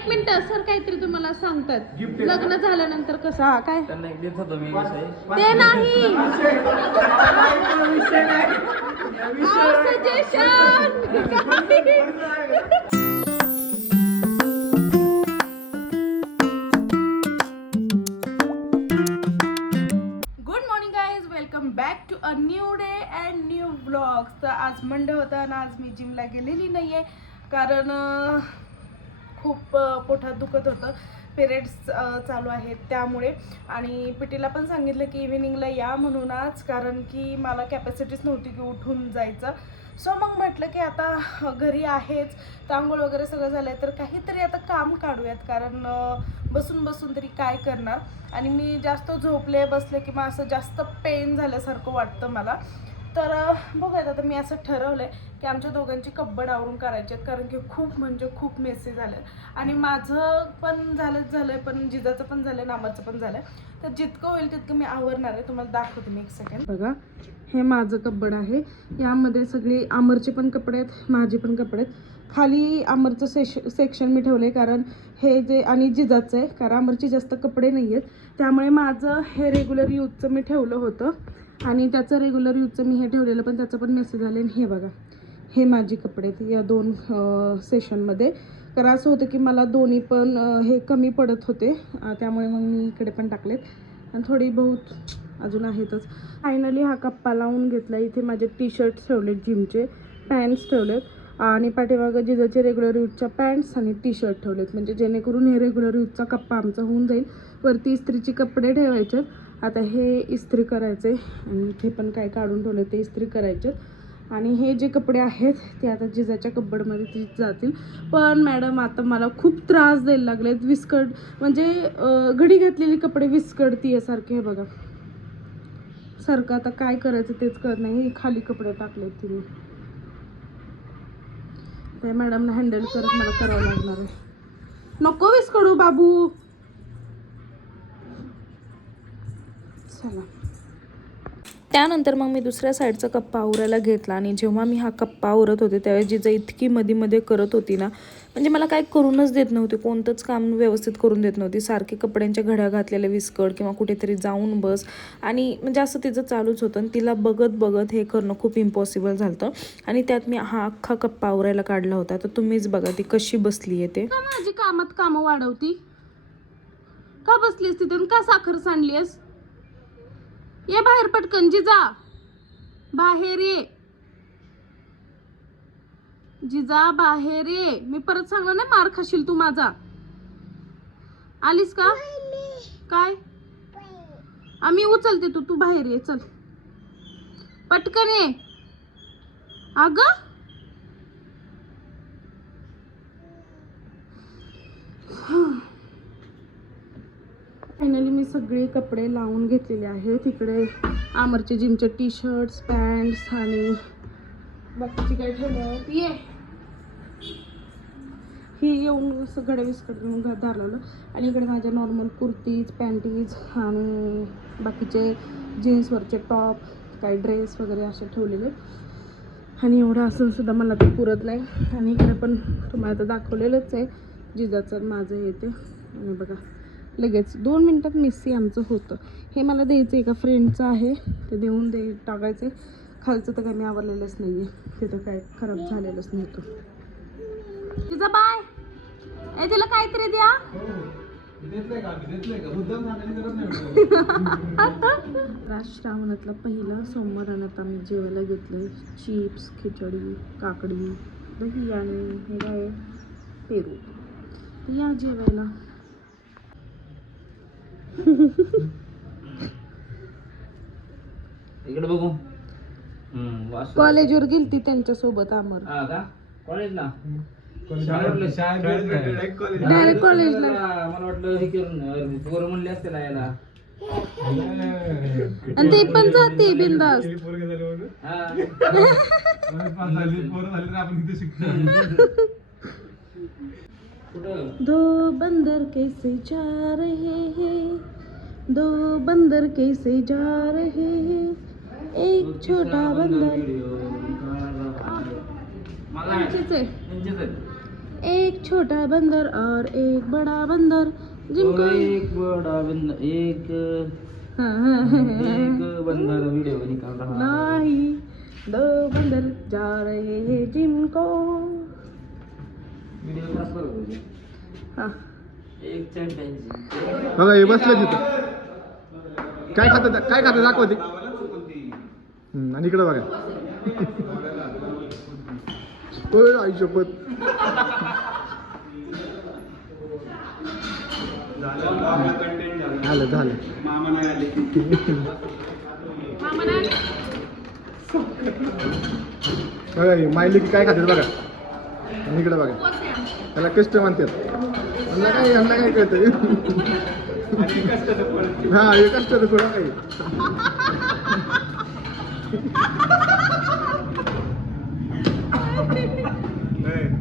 एक minute sir काहीतरी तुम्हाला सांगतात. Gift आहे लग्न झाल्यानंतर कसं? हा काय? त्यांना एक देत होतो मी कसं ते नाही. विषय नाही. विषय good morning guys welcome back to a new day and new vlogs तर आज मंडे होता आणि आज मी जिमला गेलेली नाही आहे कारण अं, खूप पोटात दुखत होतं. पिरियड्स चालू आहेत त्यामुळे. आणि पिटीला पण सांगितलं की इव्हिनिंगला या म्हणून आज कारण की मला कॅपॅसिटीच नव्हती की उठून जायचं. सो मग म्हटलं की आता घरी आहेच. तांगोळ वगैरे सगळं झालं तर काहीतरी आता काम काढूयात. कारण बसून बसून तरी काय करणार? आणि मी जास्त झोपले बसले किंवा असं जास्त पेन झाल्यासारखं वाटतं मला. तर अं, बघूयात आता मी असं ठरवलं आहे की आमच्या दोघांची कब्बड आवरून करायची आहेत कारण की खूप म्हणजे खूप मेसेज झाले आणि माझं पण झालंच झालं आहे पण जिजाचं पण झालं आहे नामाचं पण झालं आहे तर जितकं होईल तितकं मी आवरणार आहे. तुम्हाला दाखवते मी एक सेकंड बघा हे माझं कब्बड आहे. यामध्ये सगळे आमरचे पण कपडे आहेत माझे पण कपडे आहेत. खाली आमरचं सेश सेक्शन मी ठेवलं आहे कारण हे जे आणि जिजाचं आहे कारण आमरचे जास्त कपडे नाही आहेत त्यामुळे माझं हे रेग्युलर यूजचं मी ठेवलं होतं. आणि त्याचं रेग्युलर यूजचं मी हे ठेवलेलं पण त्याचं पण मेसेज आले. आणि हे बघा हे माझे कपडे आहेत. या दोन सेशनमध्ये कारण असं होतं की मला दोन्ही पण हे कमी पडत होते. त्यामुळे मग मी इकडे पण टाकलेत. आणि थोडी बहुत अजून आहेतच. फायनली हा कप्पा लावून घेतला. इथे माझे टी शर्ट्स ठेवलेत जिमचे पॅन्ट्स ठेवलेत. आणि पाठीमागं जिजाचे रेग्युलर यूजच्या पॅन्ट्स आणि टी शर्ट ठेवलेत. म्हणजे जेणेकरून हे रेग्युलर यूजचा कप्पा आमचा होऊन जाईल. वरती इस्त्रीचे कपडे ठेवायचे आता हे इस्त्री करायचे आणि इथे पण काय काढून ठेवले ते इस्त्री करायचे आणि हे जे कपडे आहेत ते आता जिजाच्या कब्बडमध्ये ती जातील. पण मॅडम आता मला खूप त्रास द्यायला लागलेत. विस्कट म्हणजे घडी घातलेली कपडे विस्कडती सारखे हे बघा. सारखं आता काय करायचं तेच कळत नाही. हे खाली कपडे टाकलेत तिने. ते मॅडमला हँडल करत मला करावं लागणार आहे. नको विस्कडू बाबू. चला. त्यानंतर मग मी दुसऱ्या साईडचा कप्पा आवरायला घेतला आणि जेव्हा मी हा कप्पा आवरत होते त्यावेळेस जिजा इतकी मध्ये मध्ये करत होती ना म्हणजे मला काय करूनच देत नव्हती कोणतंच काम व्यवस्थित करून देत नव्हती. सारखे कपड्यांच्या घड्या घातलेल्या विस्कड किंवा कुठेतरी जाऊन बस. आणि म्हणजे असं तिचं चालूच होतं आणि तिला बघत बघत हे करणं खूप इम्पॉसिबल झालं आणि त्यात मी हा अख्खा कप्पा आवरायला काढला होता. तर तुम्हीच बघा ती कशी बसली आहे ते. माझी कामात कामं वाढवती? का बसलीस तिथे आणि का साखर सांडलीस ये बाहेर पटकन जिजा बाहेर ये. जिजा बाहेर ये. मी परत सांगणार नाही मार खाशील तू माझा. आलीस का? काय? आम्ही उचलते तू तू बाहेर ये चल. पटकन ये. अग? फायनली मी सगळे कपडे लावून घेतलेले आहेत. इकडे आमरचे जिमचे टी शर्ट्स पॅन्ट्स आणि बाकीची काय ठेवलं ये. ही येऊन सगळं विस्कटून धार लावलं आणि इकडे माझ्या नॉर्मल कुर्तीज पॅन्टीज आणि बाकीचे जीन्सवरचे टॉप काही ड्रेस वगैरे असे ठेवलेले आणि एवढं असून सुद्धा मला ते पुरत नाही. आणि इकडे पण तुम्हाला तर दाखवलेलंच आहे. जिजाचं माझं येते आणि बघा. लगेच दोन मिनटात मिस्सी आमचं होतं. हे मला द्यायचं एका फ्रेंडचं आहे. ते देऊन दे टाकायचे. खालचं तर काही मी आवरलेलंच नाही आहे तिथं काय खराब झालेलंच नव्हतं जिजा बाय ए तिला काहीतरी द्या. देतलंय राज श्रावणातला पहिला सोमवार आणि आता मी जेवायला घेतलं चिप्स खिचडी काकडी दही आणि हे काय पेरू. तर या जेवायला. इकडे बघू हम्म, वासू. कॉलेजवर गेलती त्यांच्यासोबत अमर हा का कॉलेजला शाळेत. Direct कॉलेजला. मला वाटलं हे करून पोरं म्हणले असते ना याला आणि ते पण जाते बिंदास किती पोरं झाले म्हणून? हा. परत पाच झाली, पोरं झाली तर आपण तिथे शिकतो कुठं दो बंदर कैसे जा रहे हैं? दो बंदर कैसे जा रहे हैं? एक छोटा बंदर. एक छोटा बंदर और एक बड़ा बंदर जिनको एक बड़ा बंदर एक हाँ, हाँ, हाँ. एक बंदर वीडियो निकाल रहा नहीं दो बंदर जा रहे हैं जिनको बघा हे बसले तिथं. काय खातं काय खातं दाखवते हम्म, आणि इकडे बघा. आई शपथ. झालं झालं. बघा हे मायली की काय खाते बघा. आणि इकडे बघा. त्याला कष्ट म्हणतात. यांना काय यांना काय कळतं? हा हे कष्ट थोडं काही.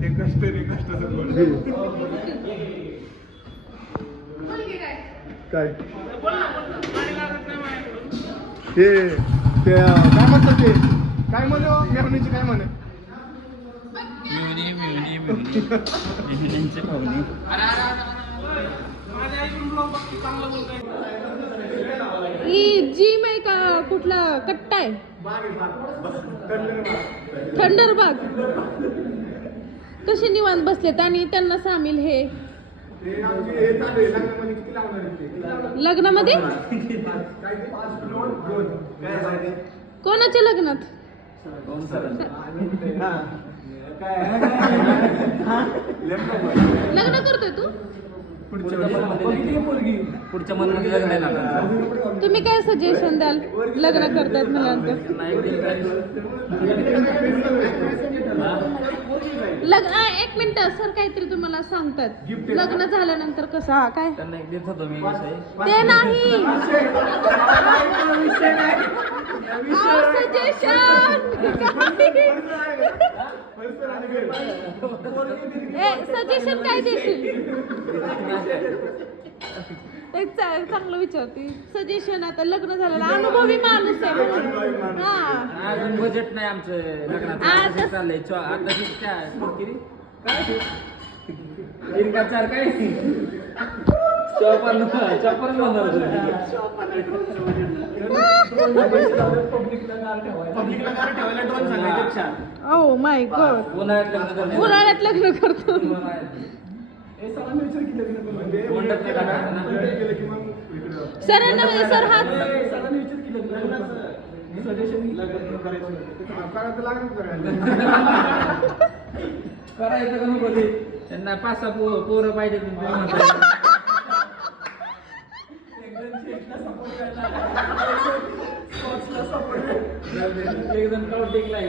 ते कष्ट रे कष्ट काय? ते काय म्हणतात ते? काय म्हणे हो? काय म्हणे? मिळून मिळून मिळून मिळूनचे पाहुणे ही जिम आहे का कुठला? कट्टा आहे. थंडरबाग. कसे निवांत बसलेत आणि त्यांना सामील हे? लग्नामध्ये? कोणाच्या लग्नात? लग्न करतोय तू? पुढच्या लग्न आहे ना? तुम्ही काय सजेशन द्याल? लग्न दिलं काय लग्न एक मिनिट. सर काहीतरी तुम्हाला सांगतात. लग्न झाल्यानंतर कसं? हा काय? ते नाही. सजेशन काय देशील? एक चांगलं विचारते. सजेशन आता लग्न झालेलं अनुभवी माणूस आहे म्हणून. हा. अजून बजेट नाही आमचं लग्नाचं. आता- चाललंय. चौ- आता किती काय किती? काय? तीन का चार काय? ओ माय गॉड उन्हाळ्यात लग्न करणार. Oh उन्हाळ्यात लग्न करतो. सरांना म्हणजे सर हात करायचं का नको ते? त्यांना पाच सहा पो- पोरं पाहिजे आहे.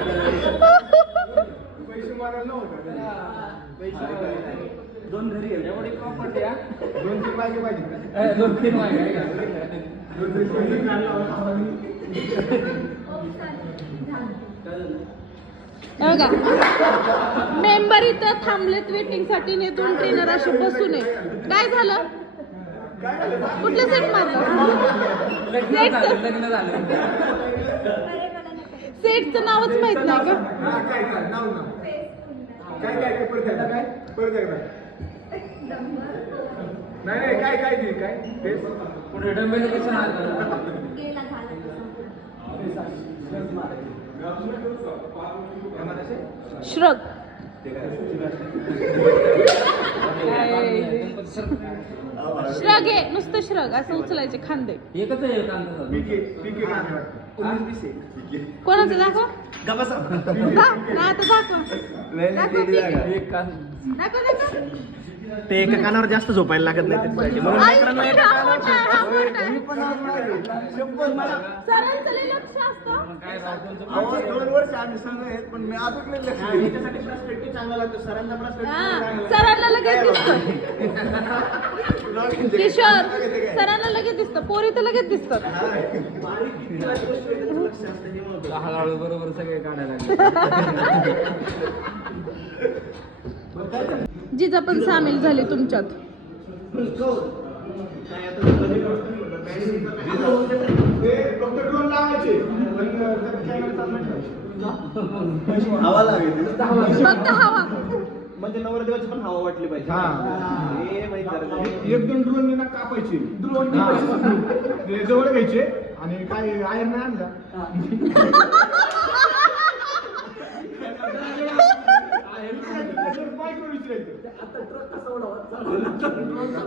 पैसे मारायला नव्हतं दोन घरी आहे. एवढी प्रॉपर्टी हा? दोन तीन बायके पाहिजे. ए, दोन तीन बघा मेंबर इथं थांबलेत वेटिंगसाठी ने दोन ट्रेनर असे बसून आहे काय झालं? कुठलं सेट मारलं? लग्न झालं सेटचं नावच माहीत नाही का? हा काय काय? नाव नाव. काय काय काय? परत एकदा. काय? परत एकदा. नाही नाही काय काय ते काय? तेच पुढे डंबेल कसं आलं श्रग. श्रग आहे नुसतं श्रग असं उचलायचे खांदे. एकच आहे कांदा पीके पीके काय वाटतं कोणाचं दाखव? ते एका कानावर जास्त झोपायला लागत नाही म्हणून दोन वर्ष आम्ही संघ आहेत पण मी अजून लक्ष चांगला लागतो सरांचा सरांना लगेच दिसत किशोर सरांना लगेच दिसतं पोरी तर लगेच दिसतात हळूहळू बरोबर सगळे काढायला जिजा पण सामील झाली तुमच्यात. फक्त ड्रोन लावायचे हवा लागेल फक्त हवा म्हणजे नवरदेवाची पण हवा वाटली पाहिजे. हा. माहीत करायचं. एक दोन ड्रोन ना कापायचे. ड्रोन ते जवळ घ्यायचे आणि काय आयर नाही आणला. इकडे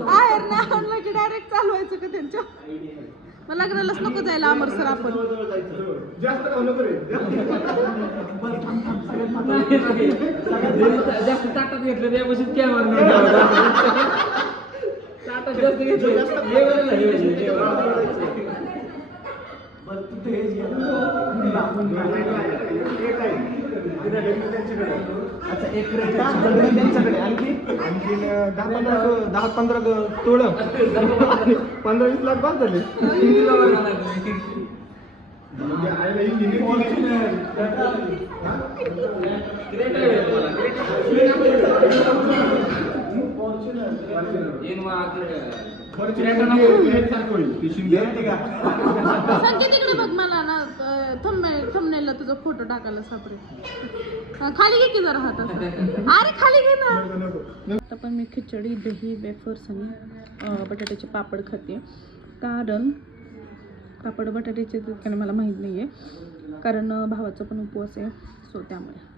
आता ना आणलं की डायरेक्ट चालवायचं का त्यांच्या? मग लग्नालाच नको जायला अमर सर आपण. जास्त का जास्त ताटात घेतलं त्या बशीत काय जास्त घेतलं. बरं तू ते अच्छा एक क्रेट त्यांच्याकडे आणखी आणखी दहा पंधरा दहा पंधरा तोळ पंधरा वीस लाख बाद झाले फॉर्च्युनर फॉर्च्युनर सारखं होईल संकेत इकडे बघ मला ना थंबनेलला तुझा फोटो टाकायला सापडे खाली घे की जरा हात असं. अरे खाली घे ना आता पण मी खिचडी दही वेफर्स आणि बटाट्याचे पापड खाते कारण पापड बटाट्याचे तितक्याने मला माहीत नाही आहे कारण भावाचा पण उपवास आहे सो त्यामुळे